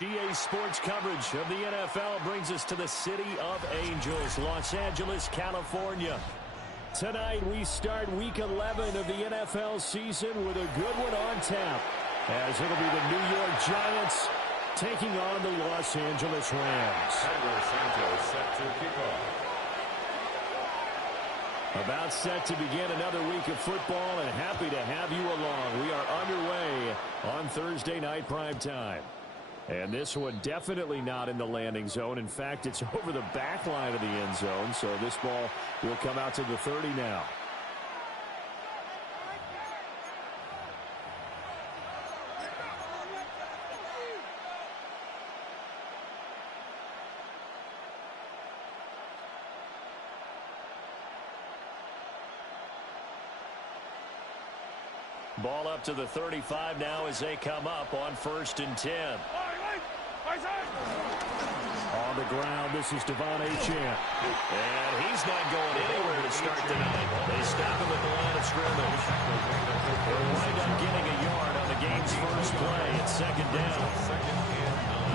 GA Sports coverage of the NFL brings us to the City of Angels, Los Angeles, California. Tonight we start Week 11 of the NFL season with a good one on tap, as it'll be the New York Giants taking on the Los Angeles Rams. Set to kick off. About set to begin another week of football, and happy to have you along. We are underway on Thursday night primetime. And this one definitely not in the landing zone. In fact, it's over the back line of the end zone, so this ball will come out to the 30 now. Ball up to the 35 now as they come up on 1st and 10. On the ground, this is Devon Achane. And he's not going anywhere to start tonight. They stop him at the line of scrimmage. They'll wind up getting a yard on the game's first play at 2nd down.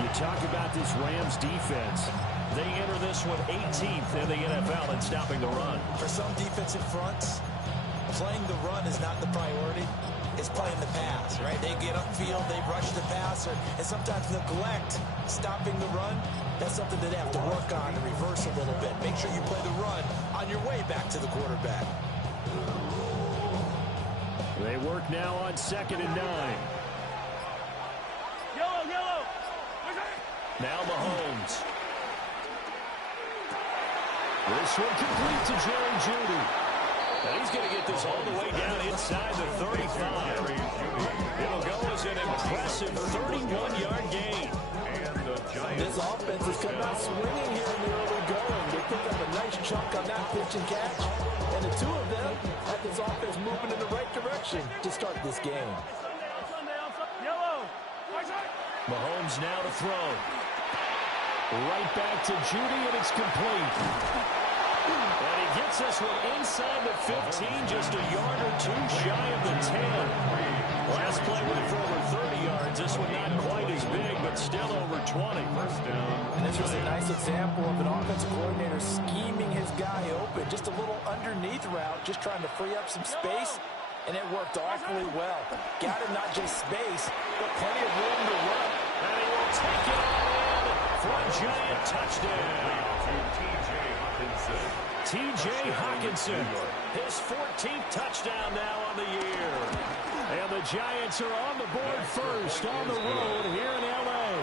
You talk about this Rams defense. They enter this one 18th in the NFL in stopping the run. For some defensive fronts, playing the run is not the priority. It's playing the pass, right? They get upfield, they rush the passer, and sometimes neglect stopping the run. That's something that they have to work on and reverse a little bit. Make sure you play the run on your way back to the quarterback. They work now on 2nd and 9. Yellow. Now Mahomes. This one complete to Jerry Jeudy. And he's going to get this all the way down inside the 35. It'll go as an impressive 31-yard gain. This offense has come out swinging here in the early going. They pick up a nice chunk on that pitch and catch. And the two of them have this offense moving in the right direction to start this game. Mahomes now to throw. Right back to Jeudy, and it's complete. And he gets this one inside the 15, just a yard or two shy of the 10. Last play went for over 30 yards. This one not quite as big, but still over 20. And this was a nice example of an offensive coordinator scheming his guy open. Just a little underneath route, just trying to free up some space, and it worked awfully well. Got him not just space, but plenty of room to run. And he will take it all in for a Giant touchdown. T.J. Hockenson, his 14th touchdown now on the year. And the Giants are on the board first on the road here in L.A.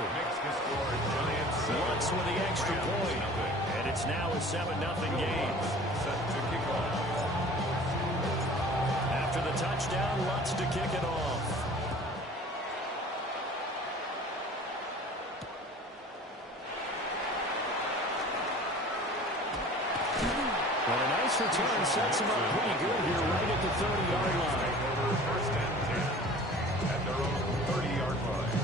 Lutz with the extra point. And it's now a 7-0 game. After the touchdown, Lutz to kick it off. And a nice return sets him up pretty good here right at the 30-yard line. First and 10 at their own 30-yard line.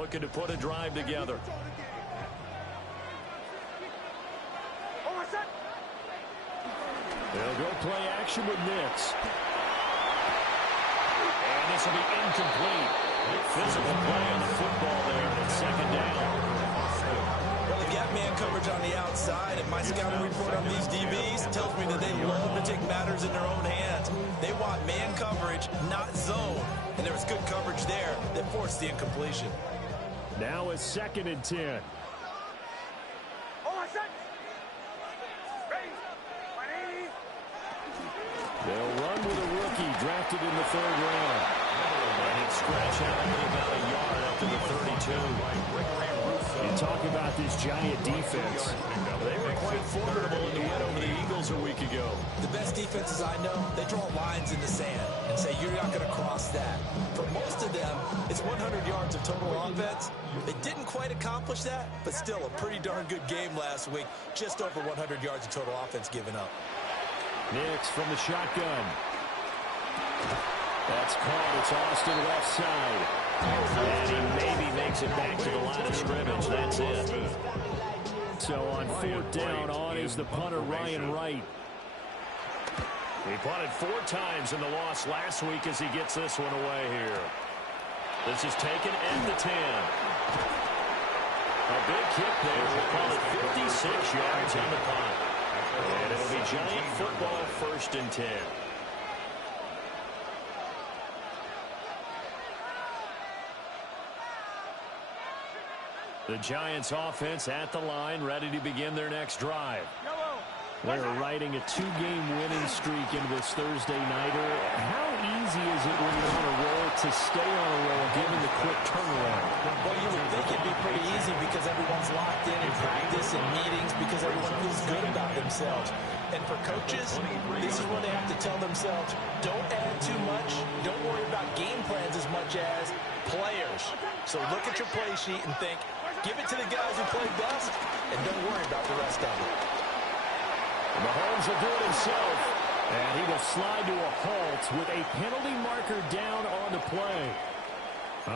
Looking to put a drive together. They'll go play action with Nix. And this will be incomplete. Physical play on the football there at 2nd down. Well, they've got man coverage on the outside, and my scouting report on these DBs tells me that they love to take matters in their own hands. They want man coverage, not zone. And there was good coverage there that forced the incompletion. Now a 2nd and 10. They'll run with a rookie drafted in the 3rd round. And he'd scratch out only about a yard up to the 32. You talk about this Giant defense. They were quite formidable in the win over the Eagles a week ago. The best defenses I know, they draw lines in the sand and say you're not going to cross that. For most of them, it's 100 yards of total offense. They didn't quite accomplish that, but still a pretty darn good game last week. Just over 100 yards of total offense given up. Nix from the shotgun. That's caught. It's Austin left side. And he maybe makes it back to the line of scrimmage. That's it. So on 4th down, on is the punter, Ryan Wright. He punted 4 times in the loss last week as he gets this one away here. This is taken at the 10. A big kick there. We'll call it 56 yards on the punt. And it'll be Giant football, 1st and 10. The Giants offense at the line, ready to begin their next drive. They're riding a 2-game winning streak into this Thursday nighter. How easy is it when you're on a roll to stay on a roll given the quick turnaround? Well, you would think it'd be pretty easy because everyone's locked in practice and meetings because everyone feels good about themselves. And for coaches, this is where they have to tell themselves, don't add too much, don't worry about game plans as much as players. So look at your play sheet and think, give it to the guys who play best, and don't worry about the rest of it. Mahomes will do it himself, and he will slide to a halt with a penalty marker down on the play.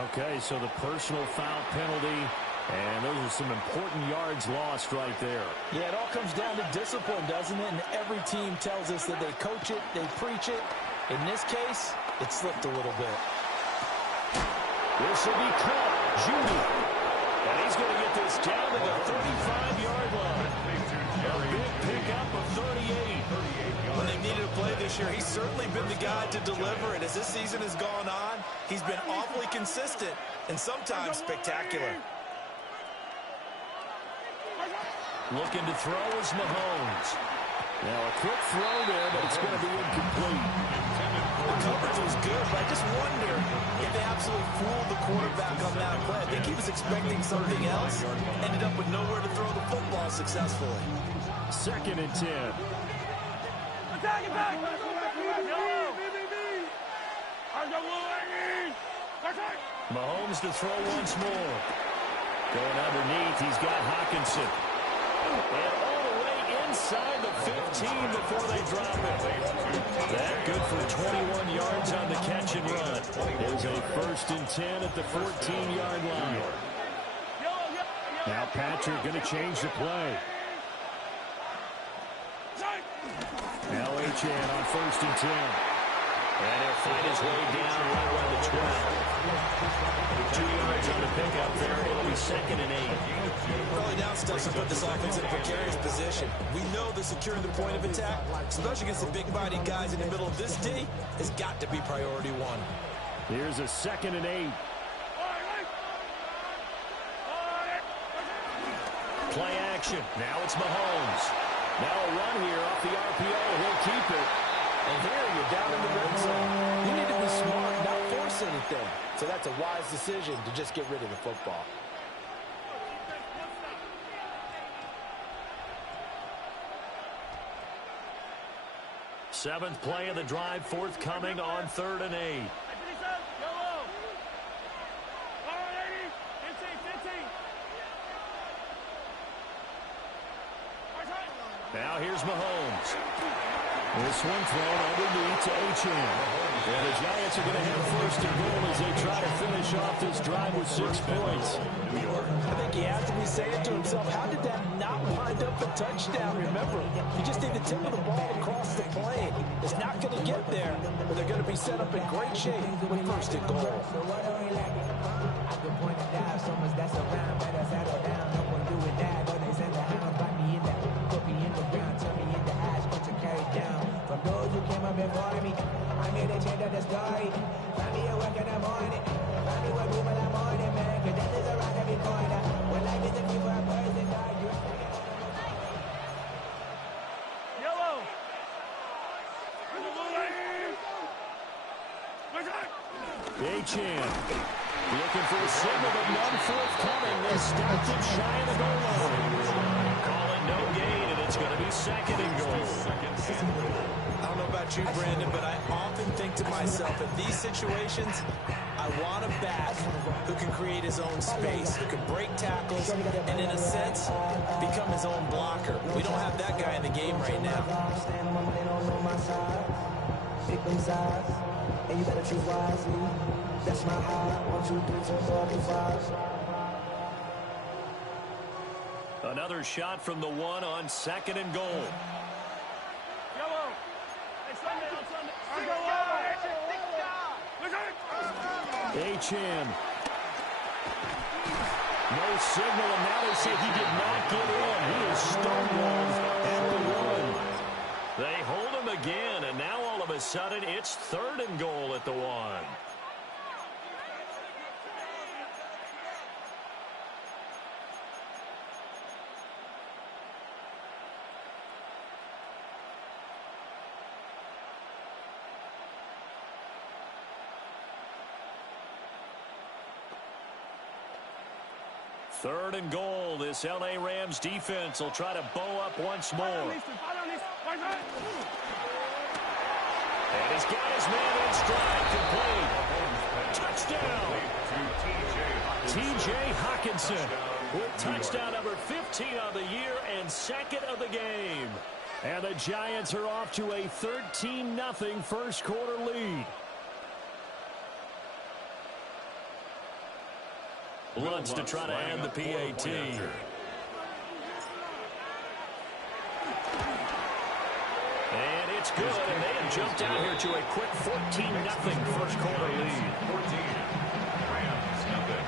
Okay, so the personal foul penalty, and those are some important yards lost right there. Yeah, it all comes down to discipline, doesn't it? And every team tells us that they coach it, they preach it. In this case, it slipped a little bit. This will be caught. Judy. And he's going to get this down to the 35-yard line. A big pickup of 38. When they needed a play this year, he's certainly been the guy to deliver it. As this season has gone on, he's been awfully consistent and sometimes spectacular. Looking to throw is Mahomes. Now a quick throw there, but it's going to be incomplete. The coverage was good, but I just wonder if they absolutely fooled the quarterback on that play. I think he was expecting something else, ended up with nowhere to throw the football successfully. 2nd and 10. Mahomes to throw once more. Going underneath, he's got Hockenson. And all the way inside the 15 before they drop it. That good for 21 yards on the catch and run. There's a 1st and 10 at the 14-yard line. Now Patrick going to change the play. Now Achane on 1st and 10. And he'll fight his way down right around the 12. 2 yards on the pickup there. It'll be 2nd and 8. Early down stuff to put this offense in a precarious position. We know that securing the point of attack, especially against the big body guys in the middle of this D, has got to be priority 1. Here's a 2nd and 8. Play action. Now it's Mahomes. Now a run here off the RPO. He'll keep it. And here you're down in the red zone. You need to be smart, not force anything. So that's a wise decision to just get rid of the football. Seventh play of the drive, forthcoming on 3rd and 8. Now here's Mahomes. This one thrown underneath to Achane. And the Giants are going to have 1st and goal as they try to finish off this drive with 6 points. I think he has to be saying to himself, how did that not wind up a touchdown? Remember, you just need the tip of the ball across the plane. It's not going to get there, but they're going to be set up in great shape with 1st and goal. From those who came up before me, I made a change of the story. Find me a work in the morning. Find me what people are morning, man. Cause that is around every corner. When life is a people, a person die. Yellow. Achane looking for a signal, but none forthcoming. They stopped him shy of the goal line. Calling no gain, and it's going to be 2nd and goal. I don't know about you, Brandon, but I often think to myself, in these situations, I want a back who can create his own space, who can break tackles, and in a sense, become his own blocker. We don't have that guy in the game right now. And you better choose wisely. That's my heart. 1, 2, 3, 4, 5. Another shot from the 1 on 2nd and goal. H.M. No signal, and now they say he did not get in. He is stonewalled at the 1. They hold him again, and now all of a sudden it's 3rd and goal at the 1. Third and goal. This L.A. Rams defense will try to bow up once more. And he's got his man in stride. Complete. Touchdown. T.J. Hawkinson with touchdown number 15 of the year and 2nd of the game. And the Giants are off to a 13-0 first quarter lead. Lutz to try to add the PAT. And it's good, and they have jumped out here to a quick 14-0 first quarter lead. 14. Rams, nothing.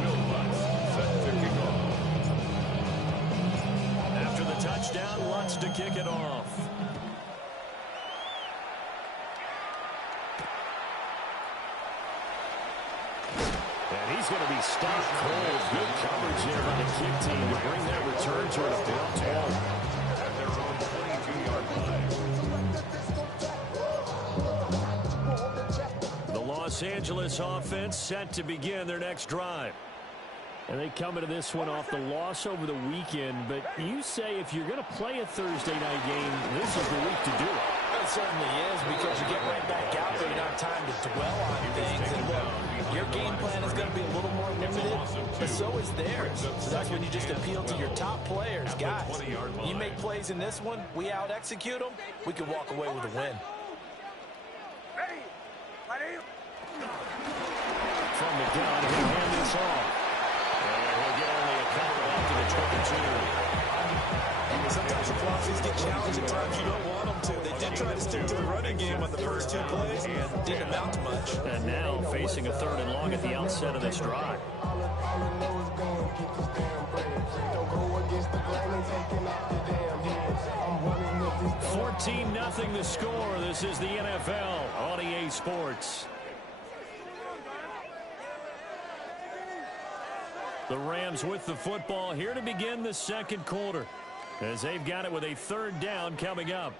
Will Lutz set to kick off. After the touchdown, Lutz to kick it off. And he's going to be stopped cold. Good coverage there by the kick team to bring that return to an abrupt halt. At their own 22-yard line. The Los Angeles offense set to begin their next drive. And they come into this one off the loss over the weekend. But you say if you're going to play a Thursday night game, this is the week to do it. It certainly is, because you get right back out there. You don't have time to dwell on things. And look, your game plan is going to be a little more limited, but so is theirs. So that's when you just appeal to your top players. Guys, you make plays in this one, we out-execute them, we can walk away with a win. From the gun, he'll hand this off. And he'll get only a couple after the 22. Sometimes your philosophies get challenged at times you don't want them to. They did try to stick to the running game on the first 2 plays. Didn't amount to much. And now facing a 3rd and long at the outset of this drive. 14-0 the score. This is the NFL on EA Sports. The Rams with the football here to begin the second quarter, as they've got it with a 3rd down coming up.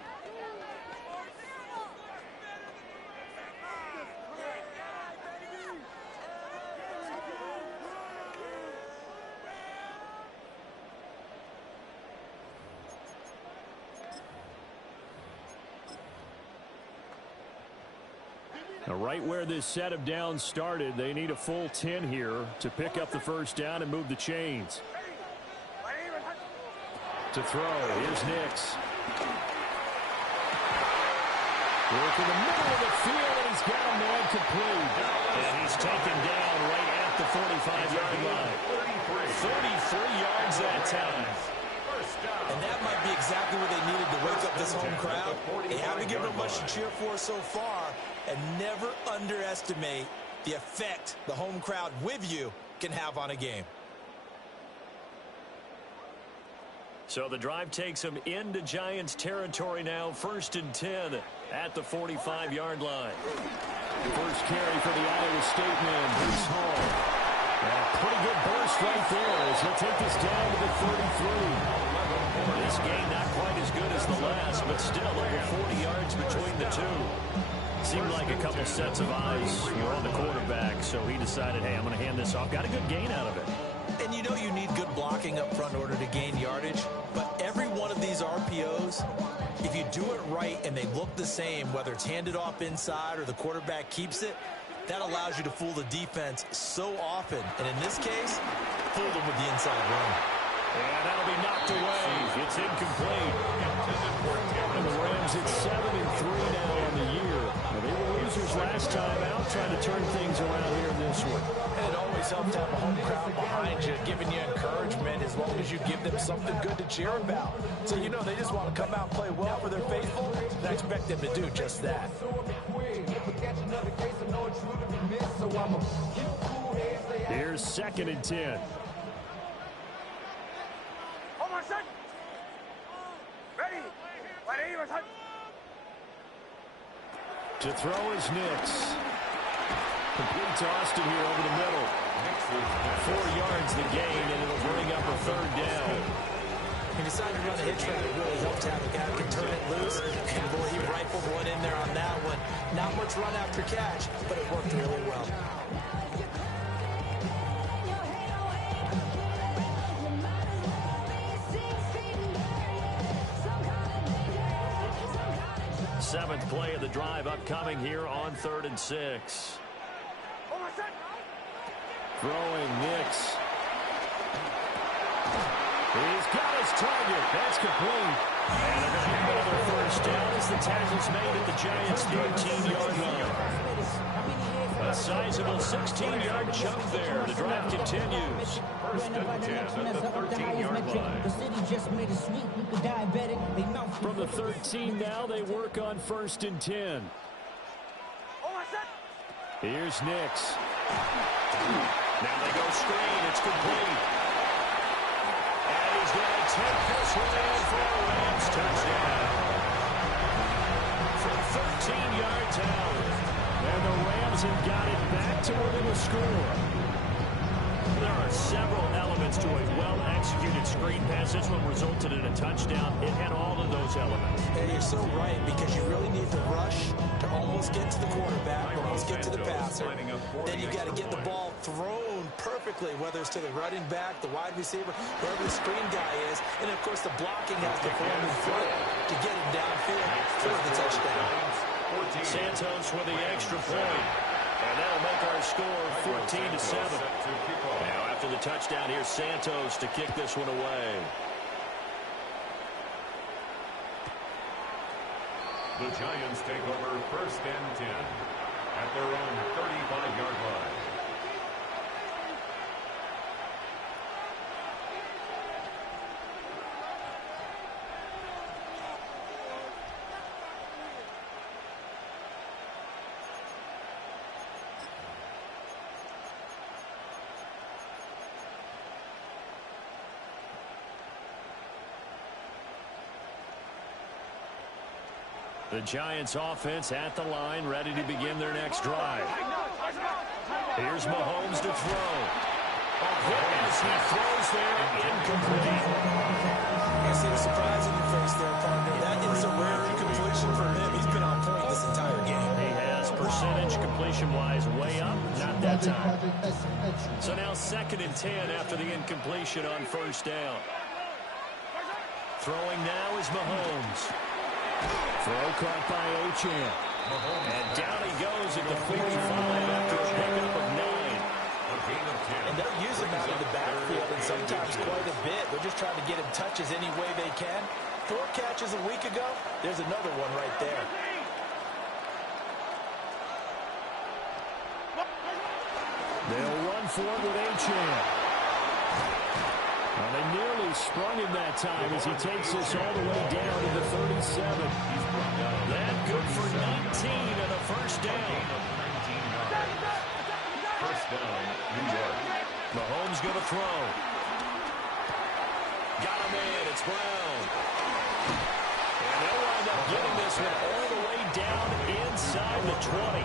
Now, right where this set of downs started, they need a full 10 here to pick up the first down and move the chains. To throw, here's Nix. Work in the middle of the field, and he's got a man complete. And he's taken down right at the 45-yard line. 33 yards that time. And that might be exactly what they needed to wake up this home crowd. They haven't given them much to cheer for so far, and never underestimate the effect the home crowd with you can have on a game. So the drive takes them into Giants territory now, 1st and 10 at the 45-yard line. First carry for the Iowa State man, Bruce Hall. And a pretty good burst right there as he'll take this down to the 33. This game not quite as good as the last, but still over 40 yards between the two. Seemed like a couple sets of eyes were on the quarterback, so he decided, hey, I'm going to hand this off. Got a good gain out of it. And you know you need good blocking up front in order to gain yardage, but every one of these RPOs, if you do it right and they look the same, whether it's handed off inside or the quarterback keeps it, that allows you to fool the defense so often. And in this case, fool them with the inside run. And that'll be knocked away. It's incomplete. And the Rams at 7-3 now on the year. They were losers last last time out, trying to turn things around here in this one. And it always helps to have a home crowd behind you, giving you encouragement as long as you give them something good to cheer about. So, you know, they just want to come out and play well for their faithful, and I expect them to do just that. Here's 2nd and 10. To throw is Nix. Complete to Austin here over the middle. 4 yards the gain, and it'll bring up a 3rd down. He decided to run a hitch route. It really helped to have a guy who can turn it loose. And boy, he rifled one in there on that one. Not much run after catch, but it worked really well. Seventh play of the drive upcoming here on 3rd and 6. Throwing Nix. He's got his target. That's complete. And they're going to have another 1st down as the tackle's made at the Giants' 13-yard line. A sizable 16-yard jump there. The drive continues. 1st and 10 at the 13-yard line. From the 13 now, they work on 1st and 10. Here's Nix. Now they go screen. It's complete. And he's going to take this one in for a Rams touchdown. From 13 yards out. And the Rams have got it back to within a score. There are several elements to a well-executed screen pass. This one resulted in a touchdown. It had all of those elements. And you're so right, because you really need to rush to almost get to the quarterback, almost get to the passer. Then you got to get the ball thrown perfectly, whether it's to the running back, the wide receiver, wherever the screen guy is. And, of course, the blocking has to form in front to get him downfield for the touchdown. Santos with the extra point. And that'll make our score 14-7. Now after the touchdown, here's Santos to kick this one away. The Giants take over 1st and 10 at their own 35-yard line. The Giants offense at the line, ready to begin their next drive. Here's Mahomes to throw. A hit as he throws there, incomplete. I see the surprise in your face there, partner. That is a rare incompletion for him. He's been on point this entire game. He has percentage completion-wise way up, not that time. So now 2nd and 10 after the incompletion on 1st down. Throwing now is Mahomes. Throw caught by Achane. And down he goes at the 45 after a pickup of 9. And they're using him out of the backfield, and sometimes quite a bit. They're just trying to get him touches any way they can. 4 catches a week ago. There's another one right there. They'll run for it with Achane. Well, they nearly sprung him that time as he takes this all the way down to the 37. That good for 19 and a 1st down. 1st down, New York. Mahomes going to throw. Got him in. It's Brown. And they'll wind up getting this one all the way down inside the 20.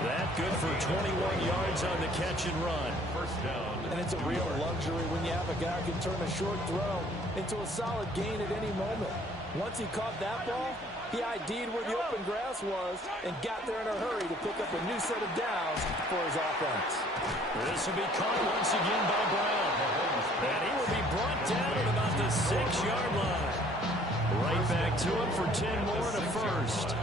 That good for 21 yards on the catch and run. 1st down. And it's a real luxury when you have a guy who can turn a short throw into a solid gain at any moment. Once he caught that ball, he ID'd where the open grass was and got there in a hurry to pick up a new set of downs for his offense. This will be caught once again by Brown. And he will be brought down at about the 6-yard line. Right back to him for 10 more and a 1st.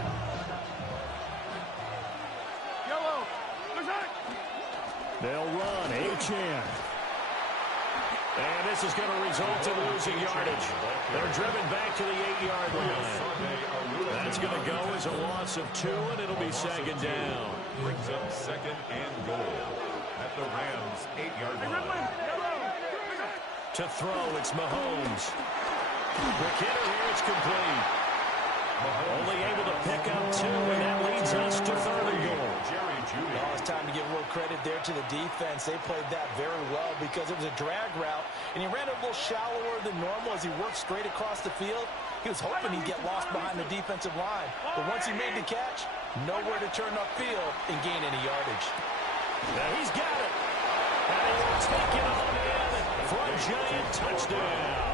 They'll run. Achane. And this is going to result in losing yardage. They're driven back to the 8-yard line. That's going to go as a loss of 2, and it'll be second down. Brings up second and goal at the Rams' 8-yard line. To throw, it's Mahomes. The kidder here is complete. Only able to pick up 2, and that leads us to third and goal. Oh, it's time to give a little credit there to the defense. They played that very well because it was a drag route, and he ran a little shallower than normal as he worked straight across the field. He was hoping he'd get lost behind the defensive line, but once he made the catch, nowhere to turn upfield and gain any yardage. Now he's got it. And he will take it on in for a giant touchdown.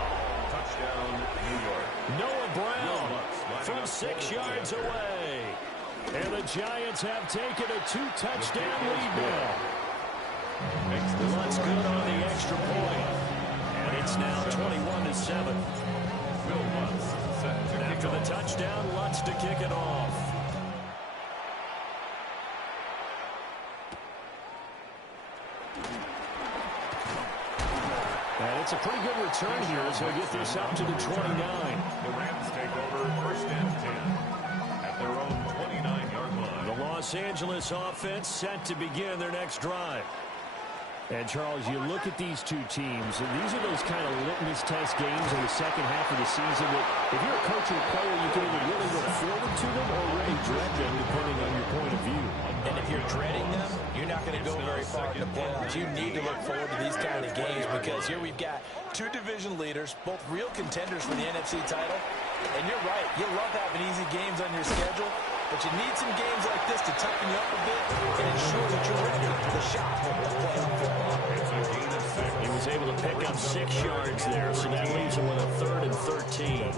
Touchdown, New York. Noah Brown from 6 yards away. And the Giants have taken a 2-touchdown lead now. Lutz good on the extra point. And it's now 21-7. After the touchdown, Lutz to kick it off. And it's a pretty good return here as we get this up to the 29. The Rams take over first and 10 at their own 29-yard line. The Los Angeles offense set to begin their next drive. And, Charles, you look at these two teams, and these are those kind of litmus test games in the second half of the season that if you're a coach or a player, you can either really look forward to them or really dread them, depending on your point of view. And if you're dreading them, you're not going to go very far in the playoffs. You need to look forward to these kind of games because here we've got 2 division leaders, both real contenders for the NFC title. And you're right, you love having easy games on your schedule, but you need some games like this to toughen you up a bit and ensure that you're ready for the shot at playoff football. He was able to pick up 6 yards there, so that leaves him with a 3rd and 13.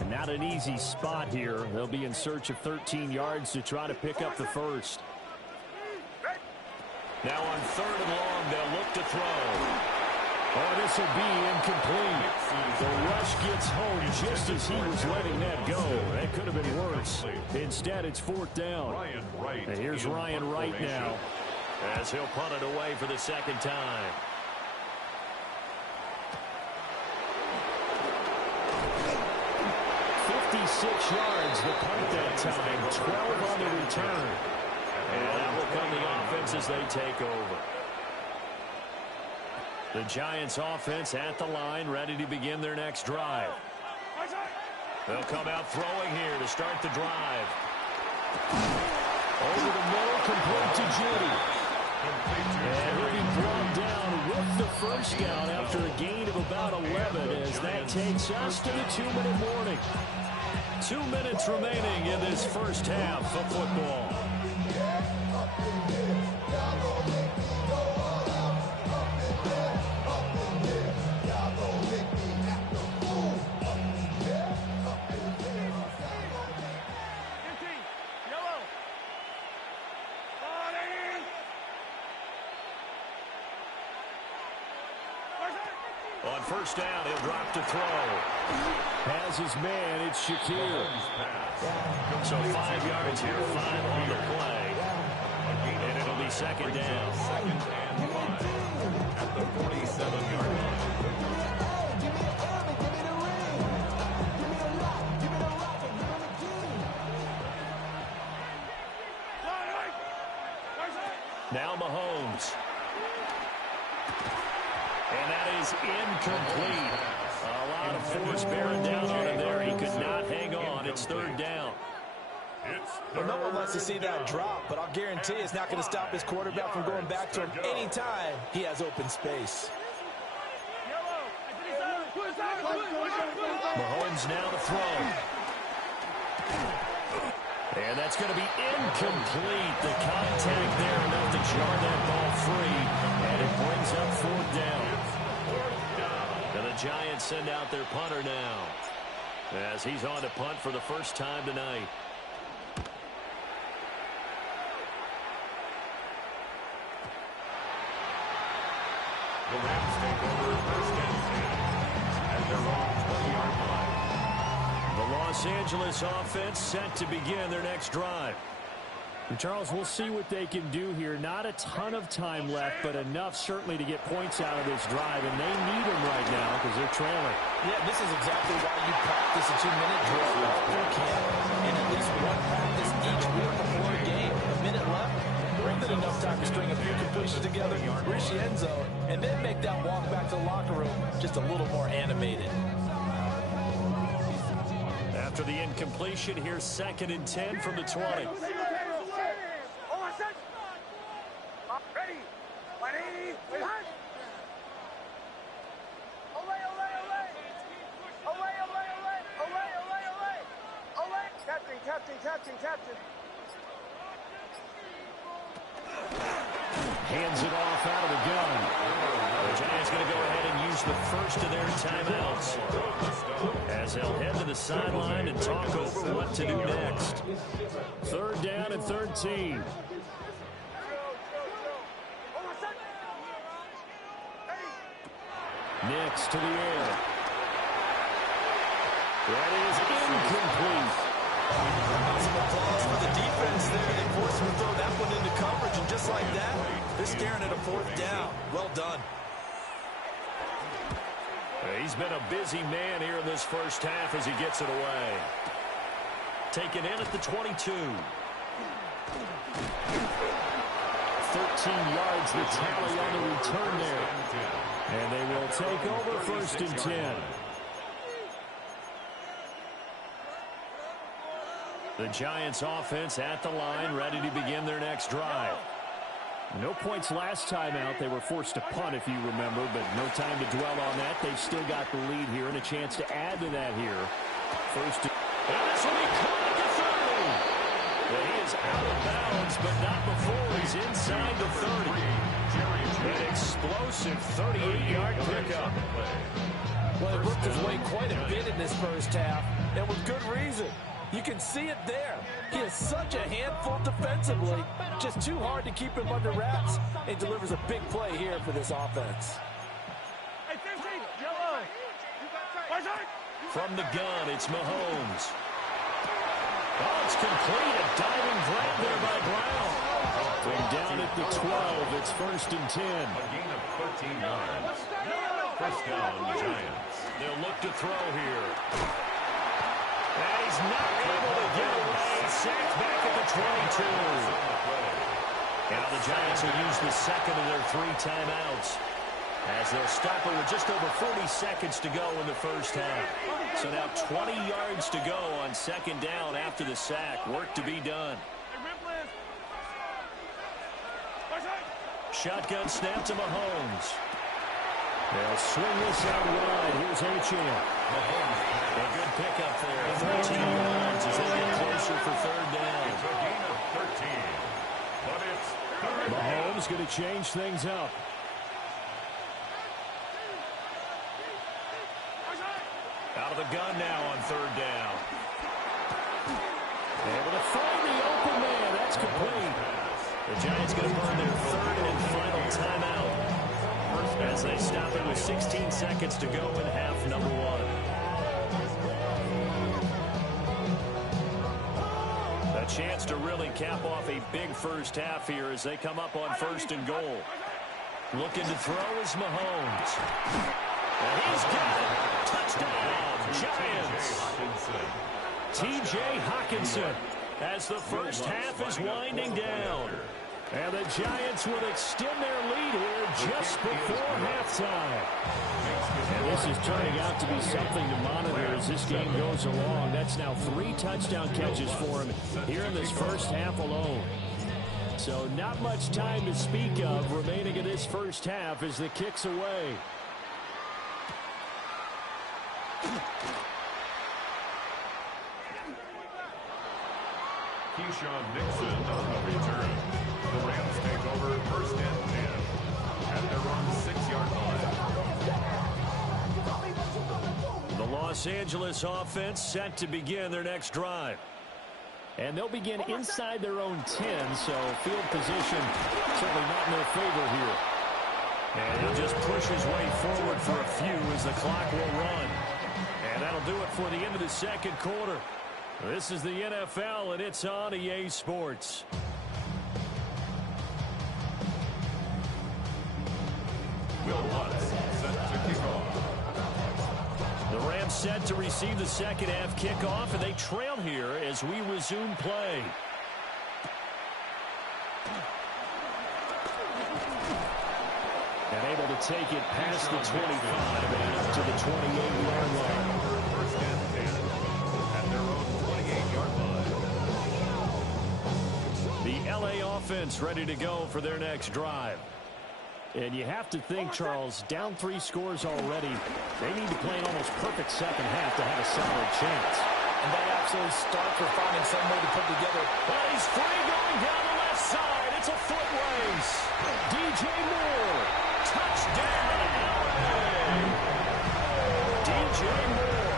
And not an easy spot here. They'll be in search of 13 yards to try to pick up the first. Now on 3rd and long, they'll look to throw. Oh, this will be incomplete. The rush gets home just as he was letting that go. That could have been worse. Instead, it's 4th down. And here's Ryan Wright now as he'll punt it away for the second time. Yards the punt that time, 12 on the return. And that will come the offense as they take over. The Giants offense at the line, ready to begin their next drive. They'll come out throwing here to start the drive. Over the middle, complete to Judy. And he'll be brought down with the first down after a gain of about 11 as that takes us to the 2-minute warning. 2 minutes remaining in this first half of football. On first down, he'll drop to throw. Has his man, it's Shakir. So 5 yards here, 5 on the play. And it'll be second down. Second and 5 at the 47-yard line. Now Mahomes. And that is incomplete. A lot of force bearing down on him there. He could not hang on. It's 3rd down. Well, no one wants to see that drop, but I'll guarantee it's not going to stop his quarterback from going back to him anytime he has open space. Mahomes now to throw. And that's going to be incomplete. The contact there enough to jar that ball free. And it brings up 4th down. And the Giants send out their punter now as he's on to punt for the first time tonight. The Rams take over first and 10 at their own 20-yard line. The Los Angeles offense set to begin their next drive. And Charles, we'll see what they can do here. Not a ton of time left, but enough certainly to get points out of this drive, and they need them right now because they're trailing. Yeah, this is exactly why you practice a 2-minute drill all through camp, and at least one practice each week before a game. A minute left, bring it enough time to string a few completions together, reach the end zone, and then make that walk back to the locker room just a little more animated. After the incompletion, here's 2nd and 10 from the 20. Captain. Hands it off out of the gun. The Giants going to go ahead and use the first of their timeouts as they'll head to the sideline and talk over what to do next. 3rd down and 13. Next to the air. That is incomplete. Some applause for the defense there. They forced him to throw that one into coverage, and just like that, they're staring at a 4th down. Well done. He's been a busy man here in this first half as he gets it away. Taken in at the 22. 13 yards the tally on the return there. And they will take over 1st and 10. The Giants offense at the line, ready to begin their next drive. No points last time out. They were forced to punt, if you remember, but no time to dwell on that. They've still got the lead here and a chance to add to that here. First, and this will be caught at the 30. Well, he is out of bounds, but not before he's inside the 30. An explosive 38-yard pickup. Well, he worked his way quite a bit in this first half, and with good reason. You can see it there. He is such a handful defensively. Just too hard to keep him under wraps. He delivers a big play here for this offense. From the gun, it's Mahomes. Oh, it's complete. A diving grab there by Brown. And down at the 12, it's 1st and 10. A gain of 13 yards. 1st down, the Giants. They'll look to throw here. And he's not able to get away. Sacked back at the 22. Now the Giants will use the 2nd of their 3 timeouts as they'll stop it with just over 40 seconds to go in the first half. So now 20 yards to go on 2nd down after the sack. Work to be done. Shotgun snap to Mahomes. They'll swing this out wide. Here's Achane. A good pickup there. 13 yards as they get closer for 3rd down. It's a gain of 13. But it's 3rd down. Mahomes going to change things up. Out of the gun now on 3rd down. Able to find the open man. That's complete. The Giants going to burn their 3rd and final timeout as they stop it with 16 seconds to go in half number 1. A chance to really cap off a big first half here as they come up on 1st and goal. Looking to throw is Mahomes. And he's got it. Touchdown, Giants. T.J. Hockenson as the first half is winding down. And the Giants will extend their lead here just before halftime. And this is turning out to be something to monitor as this game goes along. That's now 3 touchdown catches for him here in this first half alone. So not much time to speak of remaining in this first half as the kick's away. Keyshawn Nixon on the return. The Rams take over 1st and 10 at their own 6-yard line. The Los Angeles offense set to begin their next drive. And they'll begin inside their own 10, so field position certainly not in their favor here. And he'll just push his way forward for a few as the clock will run. And that'll do it for the end of the 2nd quarter. This is the NFL, and it's on EA Sports. Will Lutz set to kick off. The Rams set to receive the second half kickoff, and they trail here as we resume play. And able to take it past the 25 and up to the 28-yard line. First and 10 at their own 28-yard line. The LA offense ready to go for their next drive. And you have to think, Charles, down 3 scores already. They need to play an almost perfect second half to have a solid chance. And they absolutely start for finding some way to put together. But he's free going down the left side. It's a foot race. DJ Moore. Touchdown, LA. DJ Moore.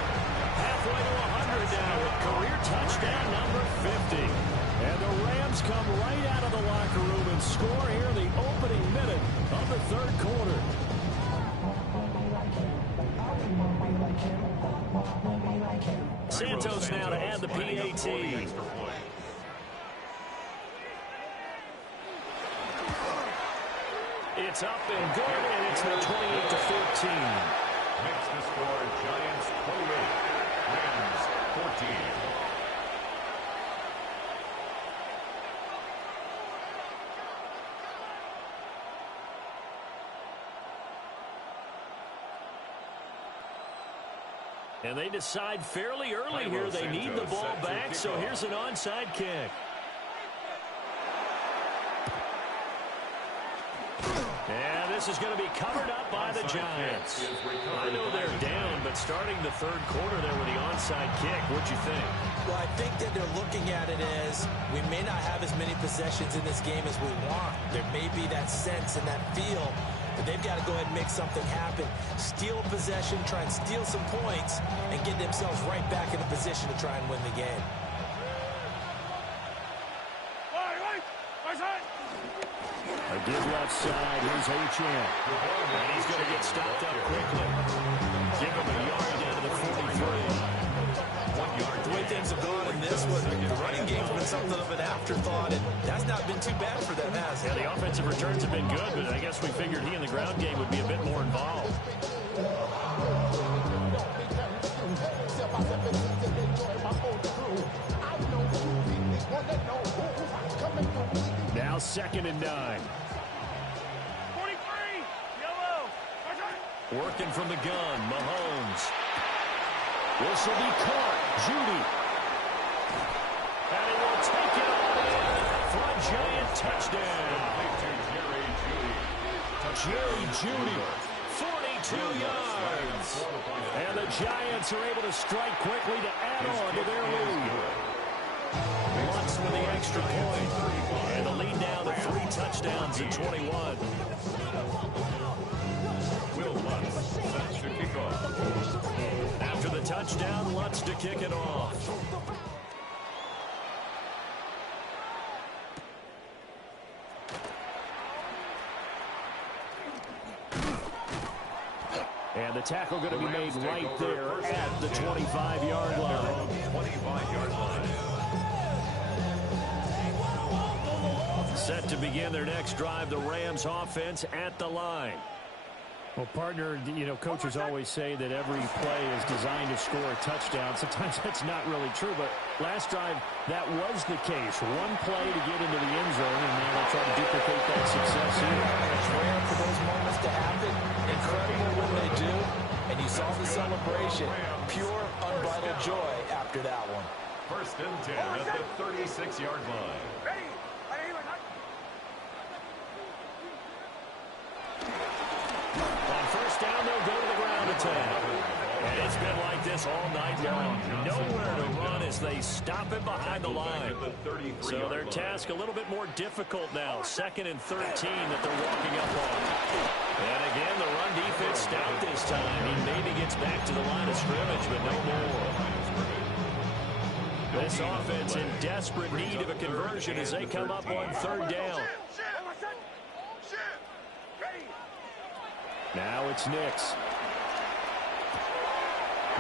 Halfway to 100 now with career touchdown number 50. And the Rams come right out of the locker room and score here in the opening minute of the third quarter. Santos now to add the PAT. It's up and good, and it's now 28-14. Makes the score Giants 28, Rams 14. And they decide fairly early here they need the ball back, so here's an onside kick. And this is going to be covered up by the Giants. I know they're down, but starting the third quarter there with the onside kick, what'd you think? Well, I think that they're looking at it as we may not have as many possessions in this game as we want. There may be that sense and that feel, but they've got to go ahead and make something happen. Steal a possession, try and steal some points, and get themselves right back in a position to try and win the game. A good left side. Here's Achane. And he's going to get stopped up quickly. Give him a yard down to the 43. 1 yard. The way things have gone in this one, the running game's been something of an afterthought, and that's not been too bad for them, has it? Yeah, the offensive returns have been good, but I guess we figured he in the ground game would be a bit more involved. Now 2nd and 9. 43, yellow. Working from the gun, Mahomes. This will be caught. Judy. And he will take it all in for a Giant touchdown. Jerry Judy, 42 yards. And the Giants are able to strike quickly to add on to their lead. Lutz with the extra point. And the lead now to 3 touchdowns in 21. Will Lutz set to kick off. After the touchdown, Lutz to kick it off. And the tackle going to be made right there at the 25-yard line. 25-yard line. Set to begin their next drive, the Rams offense at the line. Well, partner, you know, coaches always say that every play is designed to score a touchdown. Sometimes that's not really true, but last drive, that was the case. One play to get into the end zone, and now they'll try to duplicate that success here. It's rare for those moments to happen. Incredible when they do. And you saw the celebration. Pure, unbridled joy after that one. 1st and 10 at the 36-yard line. Ready. On 1st down, they'll go to the ground attack. And it's been like this all night long. Nowhere to run as they stop it behind the line. So their task a little bit more difficult now. 2nd and 13 that they're walking up on. And again, the run defense stout this time. He maybe gets back to the line of scrimmage, but no more. This offense in desperate need of a conversion as they come up on 3rd down. Now it's Nix.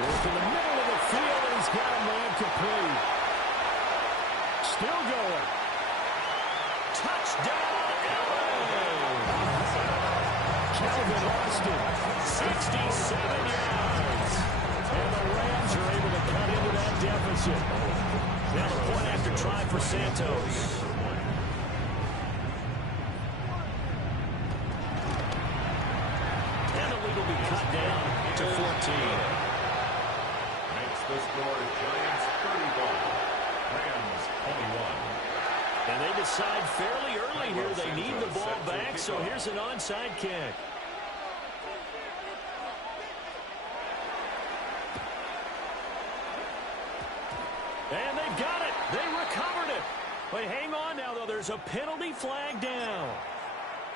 Work in the middle of the field, and he's He's got a man complete. Still going. Touchdown, LA! Calvin Austin, 67 yards. And the Rams are able to cut into that deficit. Now the point after try for Santos. And the lead will be cut down to 14. Makes the score Giants 31, Rams 21. And they decide fairly early here they need the ball back, so here's an onside kick. And they've got it. They recovered it. But hang on now, though. There's a penalty flag down.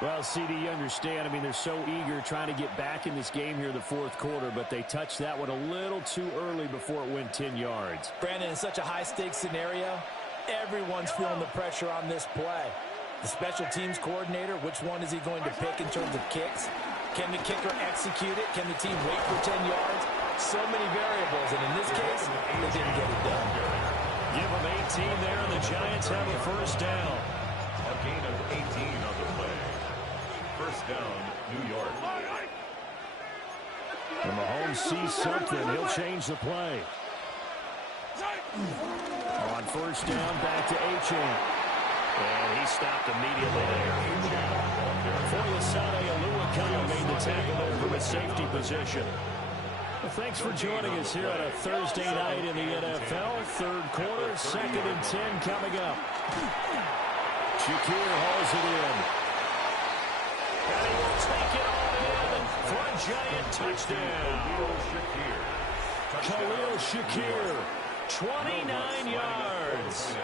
Well, CD, you understand. I mean, they're so eager trying to get back in this game here in the fourth quarter, but they touched that one a little too early before it went 10 yards. Brandon, in such a high-stakes scenario, everyone's feeling the pressure on this play. The special teams coordinator, which one is he going to pick in terms of kicks? Can the kicker execute it? Can the team wait for 10 yards? So many variables, and in this case, they didn't get it done. Give them 18 there, and the Giants have a first down. A gain of 18 on the play. First down, New York. When Mahomes sees something, he'll change the play. On first down, back to Achane. And he stopped immediately there. Foyesade Aluakana made the tackle there from a safety position. Well, thanks for joining us here on a Thursday night in the NFL. Third quarter, 2nd and 10 coming up. Shakir hauls it in. And he will take it all in for a Giant touchdown. Khalil Shakir, 29 yards.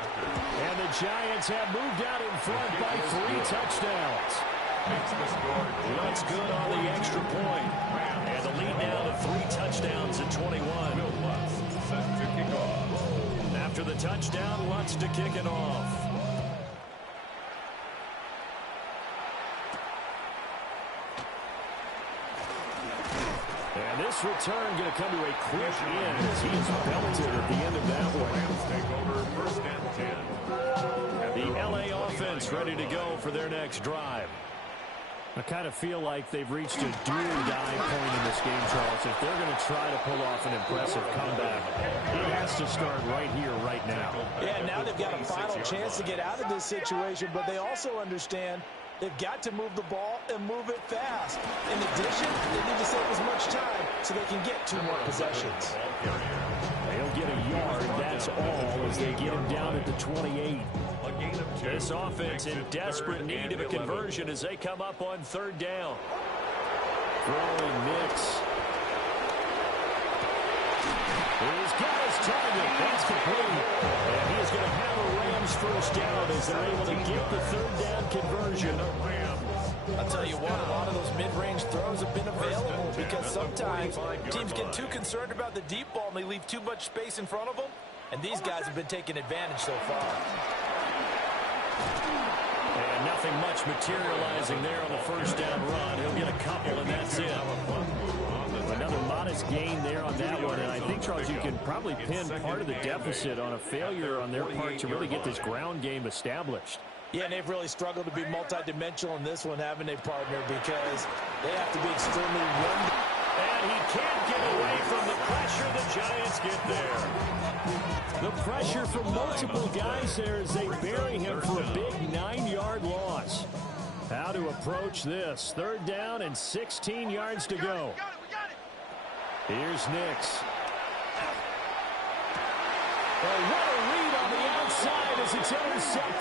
And the Giants have moved out in front by 3 touchdowns. That's good on the extra point. And the lead now to 3 touchdowns at 21. Set to kick off. After the touchdown, Lutz to kick it off. And this return going to come to a quick end as he is belted at the end of that one. Rams take over first and 10. The LA offense ready to go for their next drive. I kind of feel like they've reached a do-or-die point in this game, Charles. If they're going to try to pull off an impressive comeback, it has to start right here, right now. Yeah, now they've got a final chance to get out of this situation, but they also understand they've got to move the ball and move it fast. In addition, they need to save as much time so they can get 2 more possessions. They'll get a yard, that's all, as they get him down at the 28. This offense in desperate need of a conversion as they come up on 3rd down. Throwing Nix. He's got his target. That's complete. And he is going to have a Rams first down as they're able to get the 3rd down conversion. I'll tell you what, a lot of those mid-range throws have been available because sometimes teams get too concerned about the deep ball and they leave too much space in front of them. And these guys have been taking advantage so far. And nothing much materializing there on the first down run. He'll get a couple, and that's it. Another modest gain there on that one. And I think, Charles, you can probably pin part of the deficit on a failure on their part to really get this ground game established. Yeah, and they've really struggled to be multidimensional in this one, haven't they, partner? Because they have to be extremely run. And he can't get away from the pressure. The Giants get there. The pressure from multiple guys there as they bury him for a big 9-yard loss. How to approach this. 3rd down and 16 yards to go. Here's Nix. Oh, what a read on the outside as it's intercepted.